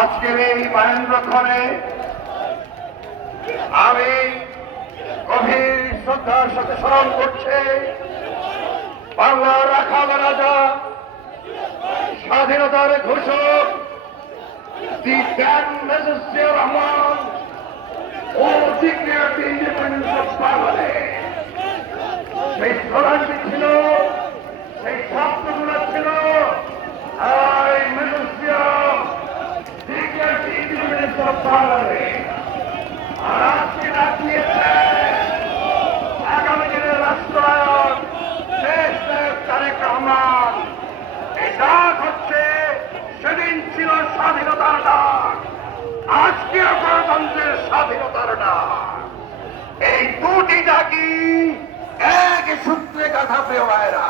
আজকের এই বায়ানক্ষণে আমি গভীর শ্রদ্ধার সাথে স্মরণ করছে বাংলার রাখাল রাজা, স্বাধীনতার ঘোষক দি গ্র্যান্ড মেজর রহমান ও declare the independence of Bangladesh. সেই স্লোগানটি ছিল, সেই শব্দগুলো ছিল, I major declare the independence of Bangladesh. আর আজকে দাঁড়িয়েছে আগামী দিনের রাষ্ট্রনায়ক দেশ নায়ক তারেক রহমান। এই ডাক হচ্ছে সেদিন ছিল স্বাধীনতার ডাক, আজকেও গণতন্ত্রের স্বাধীনতার ডাক। এই দুটি ডাকি এক সূত্রে গাঁথা। প্রিয় ভাইরা,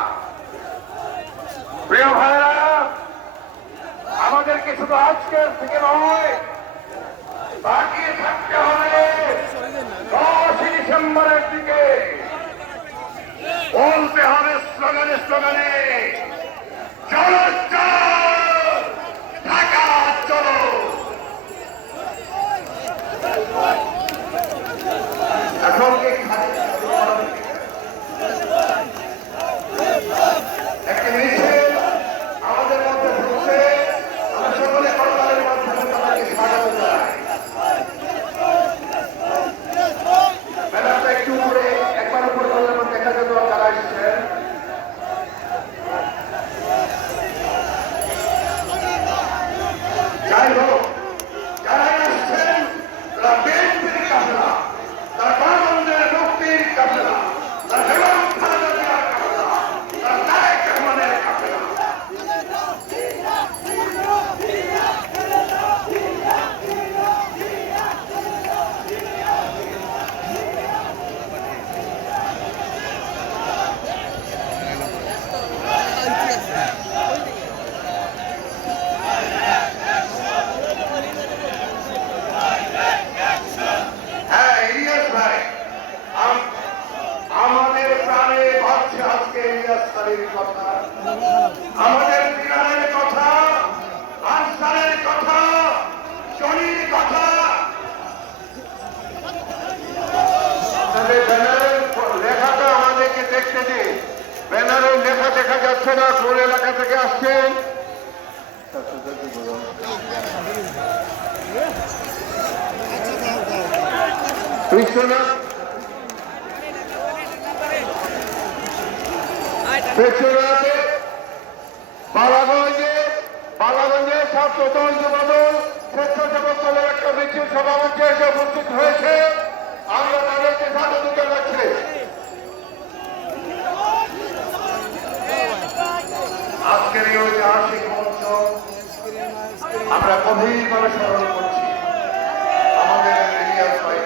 প্রিয় ভাইরা, আমাদেরকে শুধু আজকের থেকে নয়, বাকিয়ে থাকতে হবে 10 ডিসেম্বরের দিকে। বলতে হবে স্লোগানে স্লোগানে, চলো চল ঢাকা চলো। এখন একটি মিছিল আমাদের মধ্যে ঢুকছে। আমরা সকলে করতালের মাধ্যমে তাদেরকে স্বাগত জানাই। মেলাটা একটু উপরে, একবার উপরে বললাম দেখা যেত যারা এসেছেন। যাই হোক, যারা এসেছেন তারা বিএনপির কাফেলা, তারা গণতন্ত্রের মুক্তির কাফেলা, তারা বেগম খালেদা জিয়ার কাফেলা, তারা তারেক রহমানের কাফেলা। আমাদের প্রাণে ভাবছে আজকে ইলিয়াস সালির কথা, আমাদের বিরানের কথা, আনসারের কথা, শনির কথা। ব্যানারের লেখাটা আমাদেরকে দেখতে দিন। ব্যানারের লেখা দেখা যাচ্ছে না, কোন এলাকা থেকে আসছেন। বিশ্বনাথ পেছনাতে বালাগঞ্জে ছাত্রদল যুবদল স্বেচ্ছাসেবক দলের একটা মিছিল সভামঞ্চে এসে উপস্থিত হয়েছে। আমরা তাদেরকে স্বাগত জানাচ্ছি। আজকের এই ঐতিহাসিক মঞ্চ আমরা গভীরভাবে স্মরণ করছি আমাদের ইলিয়াস ভাই।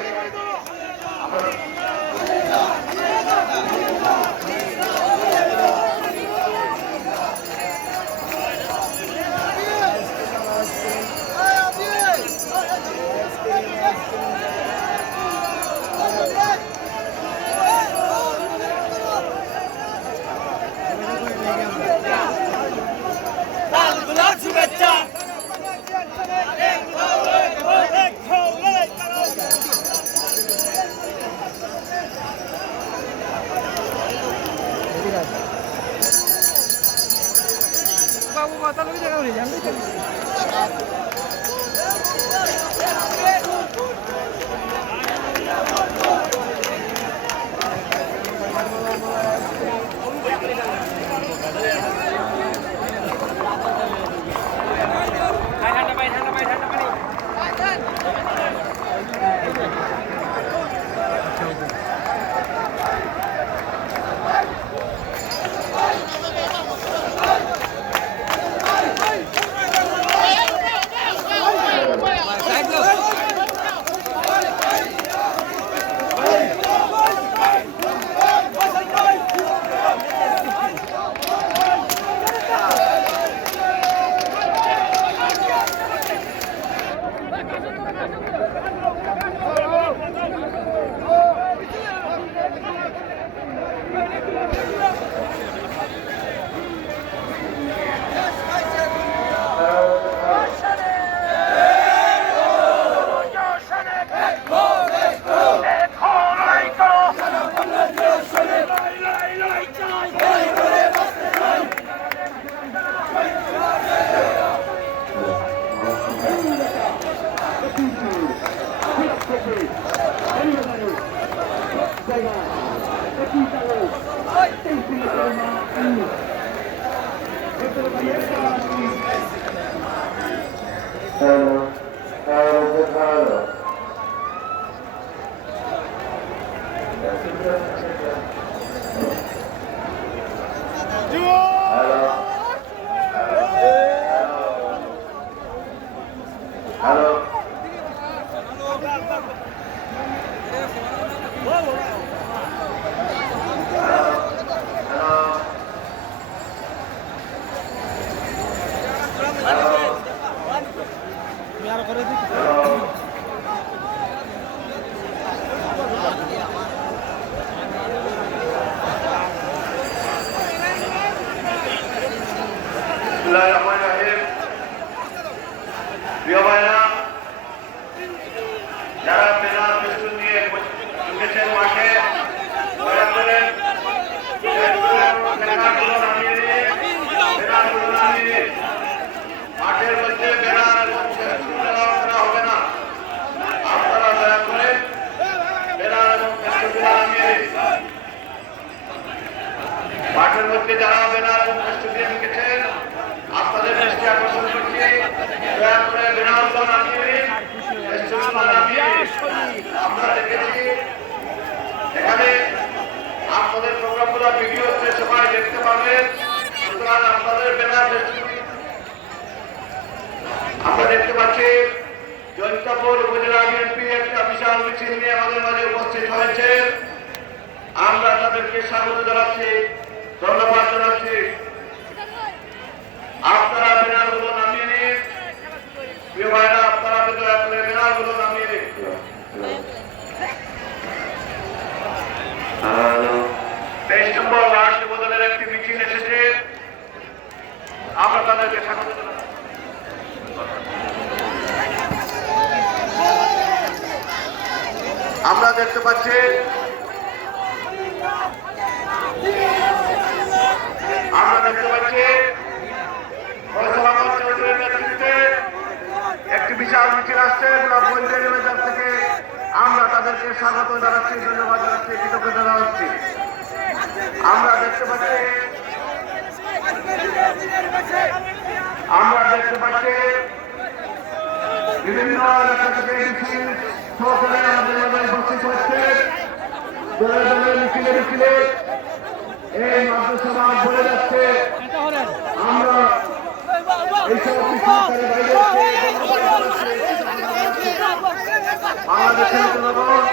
বাবু কথা লোক জায়গা হয়ে যাবে। প্রিয় ভাইরা, যারা মেলার ফেস্টুন নিয়ে ঢুকেছেন মাঠে, দয়া করে মাঠের মধ্যে ব্যানার এবং ফেস্টুন ব্যবহার করা হবে না। আপনারা দয়া করে ব্যানার এবং ফেস্টুন নামিয়ে মাঠের মধ্যে যারা ব্যানার এবং ফেস্টুন দিয়ে ঢুকেছেন আপনাদের দৃষ্টি আকর্ষণ করছি, দয়া করে ব্যানারগুলো নামিয়ে দিন, ফেস্টুনগুলো নামিয়ে দিন। আমরা দেখেছি এখানে আপনাদের প্রোগ্রামগুলো ভিডিওতে সবাই দেখতে পাবেন, সুতরাং আপনাদের ব্যানার ফেস্টুন আমরা দেখতে পাচ্ছি। জৈন্তাপুর উপজেলা বিএনপি একটা বিশাল মিছিল নিয়ে আমাদের মাঝে উপস্থিত হয়েছে। আমরা তাদেরকে স্বাগত জানাচ্ছি, ধন্যবাদ জানাচ্ছি। আপনারা ব্যানারগুলো নামিয়ে নিন। প্রিয় ভাইরা, আপনারা দয়া করে ব্যানারগুলো নামিয়ে নিন। 23 নম্বর ওয়ার্ড যুবদলের একটি মিছিল এসেছে, আমরা তাদেরকে স্বাগত জানাচ্ছি। আমরা দেখতে পাচ্ছি একটি বিশাল মিছিল আসছে ব্লকগঞ্জের বাজার থেকে। আমরা তাদেরকে স্বাগত জানাচ্ছি, ধন্যবাদ জানাচ্ছি, কৃতজ্ঞতা জানাচ্ছি। আমরা দেখতে পাচ্ছি বিভিন্ন এলাকা থেকে মিছিল সকলে আমাদের মাঝে উপস্থিত হচ্ছে। দলে দলে মিছিলে মিছিলে এই মাদ্রাসা বলে যাচ্ছে। আমরা এইসব বাংলাদেশের জনগণ